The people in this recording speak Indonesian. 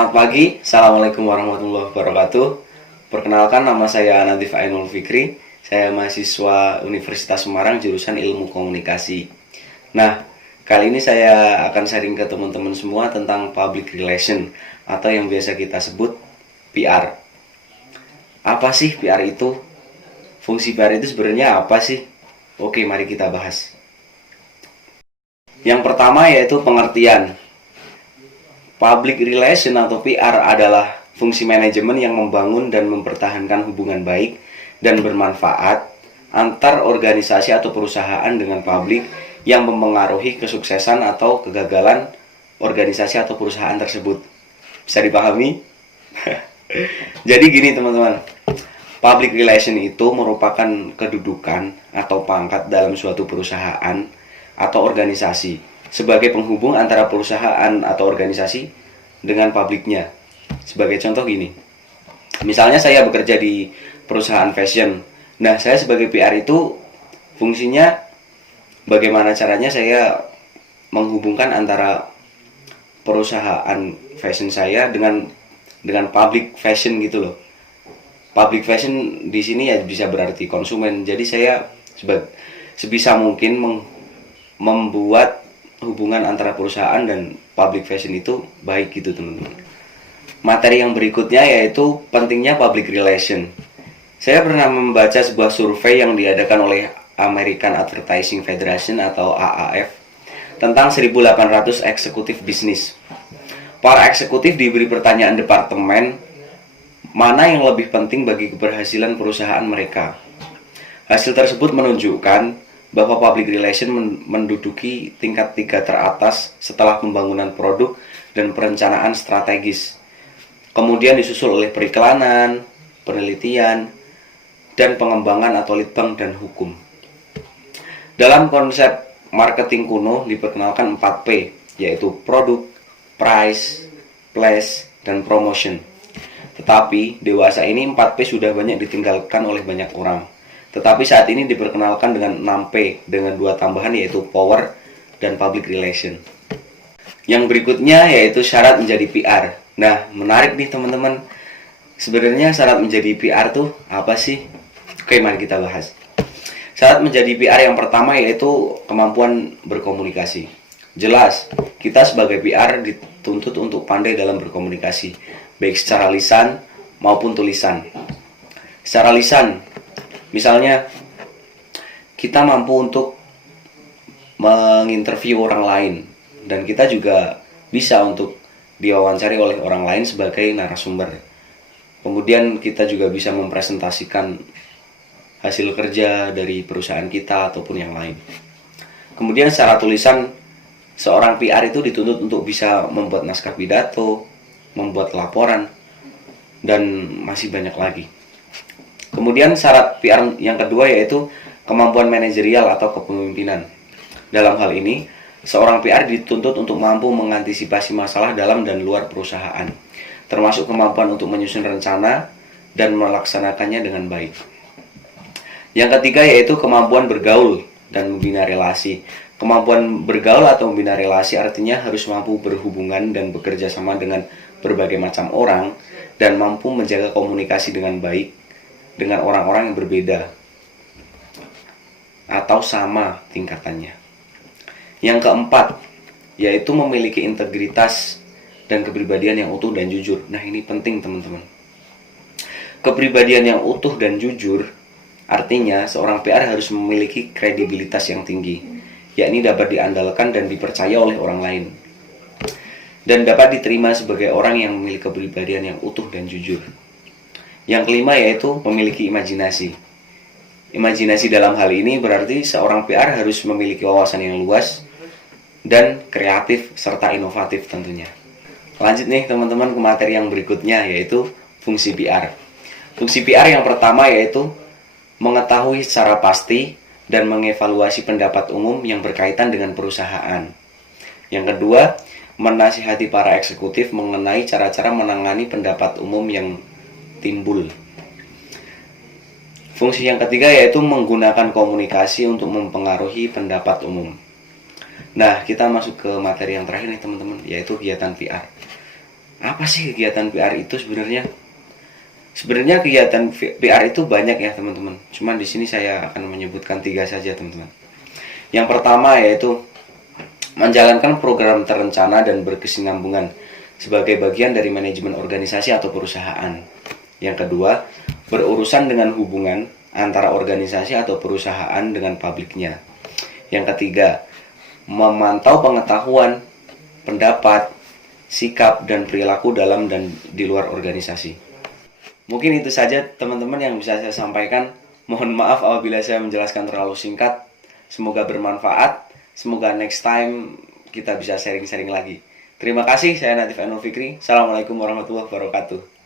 Selamat pagi, Assalamualaikum warahmatullahi wabarakatuh. Perkenalkan, nama saya Nadif Ainul Fikri. Saya mahasiswa Universitas Semarang jurusan Ilmu Komunikasi. Nah, kali ini saya akan sharing ke teman-teman semua tentang public relation atau yang biasa kita sebut PR. Apa sih PR itu? Fungsi PR itu sebenarnya apa sih? Oke, mari kita bahas. Yang pertama yaitu pengertian. Public relation atau PR adalah fungsi manajemen yang membangun dan mempertahankan hubungan baik dan bermanfaat antar organisasi atau perusahaan dengan publik yang mempengaruhi kesuksesan atau kegagalan organisasi atau perusahaan tersebut. Bisa dipahami? Jadi gini teman-teman, public relation itu merupakan kedudukan atau pangkat dalam suatu perusahaan atau organisasi sebagai penghubung antara perusahaan atau organisasi dengan publiknya. Sebagai contoh gini, misalnya saya bekerja di perusahaan fashion. Nah, saya sebagai PR itu fungsinya bagaimana caranya saya menghubungkan antara perusahaan fashion saya dengan public fashion gitu loh. Public fashion di sini ya bisa berarti konsumen. Jadi saya sebisa mungkin membuat hubungan antara perusahaan dan public fashion itu baik gitu teman-teman. Materi yang berikutnya yaitu pentingnya public relation. Saya pernah membaca sebuah survei yang diadakan oleh American Advertising Federation atau AAF tentang 1.800 eksekutif bisnis. Para eksekutif diberi pertanyaan departemen mana yang lebih penting bagi keberhasilan perusahaan mereka. Hasil tersebut menunjukkan bahwa public relation menduduki tingkat 3 teratas setelah pembangunan produk dan perencanaan strategis. Kemudian disusul oleh periklanan, penelitian, dan pengembangan atau litbang dan hukum. Dalam konsep marketing kuno diperkenalkan 4P, yaitu produk, price, place, dan promotion. Tetapi dewasa ini 4P sudah banyak ditinggalkan oleh banyak orang. Tetapi saat ini diperkenalkan dengan 6P dengan 2 tambahan yaitu power dan public relation. Yang berikutnya yaitu syarat menjadi PR. Nah, menarik nih teman-teman. Sebenarnya syarat menjadi PR tuh apa sih? Oke, mari kita bahas. Syarat menjadi PR yang pertama yaitu kemampuan berkomunikasi. Jelas, kita sebagai PR dituntut untuk pandai dalam berkomunikasi, baik secara lisan maupun tulisan. Secara lisan, misalnya kita mampu untuk menginterview orang lain dan kita juga bisa untuk diwawancari oleh orang lain sebagai narasumber. Kemudian kita juga bisa mempresentasikan hasil kerja dari perusahaan kita ataupun yang lain. Kemudian secara tulisan, seorang PR itu dituntut untuk bisa membuat naskah pidato, membuat laporan, dan masih banyak lagi. Kemudian syarat PR yang kedua yaitu kemampuan manajerial atau kepemimpinan. Dalam hal ini, seorang PR dituntut untuk mampu mengantisipasi masalah dalam dan luar perusahaan, termasuk kemampuan untuk menyusun rencana dan melaksanakannya dengan baik. Yang ketiga yaitu kemampuan bergaul dan membina relasi. Kemampuan bergaul atau membina relasi artinya harus mampu berhubungan dan bekerja sama dengan berbagai macam orang dan mampu menjaga komunikasi dengan baik dengan orang-orang yang berbeda atau sama tingkatannya. Yang keempat yaitu memiliki integritas dan kepribadian yang utuh dan jujur. Nah, ini penting teman-teman. Kepribadian yang utuh dan jujur artinya seorang PR harus memiliki kredibilitas yang tinggi, yakni dapat diandalkan dan dipercaya oleh orang lain, dan dapat diterima sebagai orang yang memiliki kepribadian yang utuh dan jujur. Yang kelima yaitu memiliki imajinasi. Imajinasi dalam hal ini berarti seorang PR harus memiliki wawasan yang luas dan kreatif serta inovatif tentunya. Lanjut nih teman-teman ke materi yang berikutnya yaitu fungsi PR. Fungsi PR yang pertama yaitu mengetahui secara pasti dan mengevaluasi pendapat umum yang berkaitan dengan perusahaan. Yang kedua, menasihati para eksekutif mengenai cara-cara menangani pendapat umum yang timbul. Fungsi yang ketiga yaitu menggunakan komunikasi untuk mempengaruhi pendapat umum. Nah, kita masuk ke materi yang terakhir nih teman-teman, yaitu kegiatan PR. Apa sih kegiatan PR itu sebenarnya? Sebenarnya kegiatan PR itu banyak ya teman-teman. Cuman di sini saya akan menyebutkan 3 saja teman-teman. Yang pertama yaitu menjalankan program terencana dan berkesinambungan sebagai bagian dari manajemen organisasi atau perusahaan. Yang kedua, berurusan dengan hubungan antara organisasi atau perusahaan dengan publiknya. Yang ketiga, memantau pengetahuan, pendapat, sikap, dan perilaku dalam dan di luar organisasi. Mungkin itu saja teman-teman yang bisa saya sampaikan. Mohon maaf apabila saya menjelaskan terlalu singkat. Semoga bermanfaat. Semoga next time kita bisa sharing-sharing lagi. Terima kasih, saya Natif Anul Fikri. Assalamualaikum warahmatullahi wabarakatuh.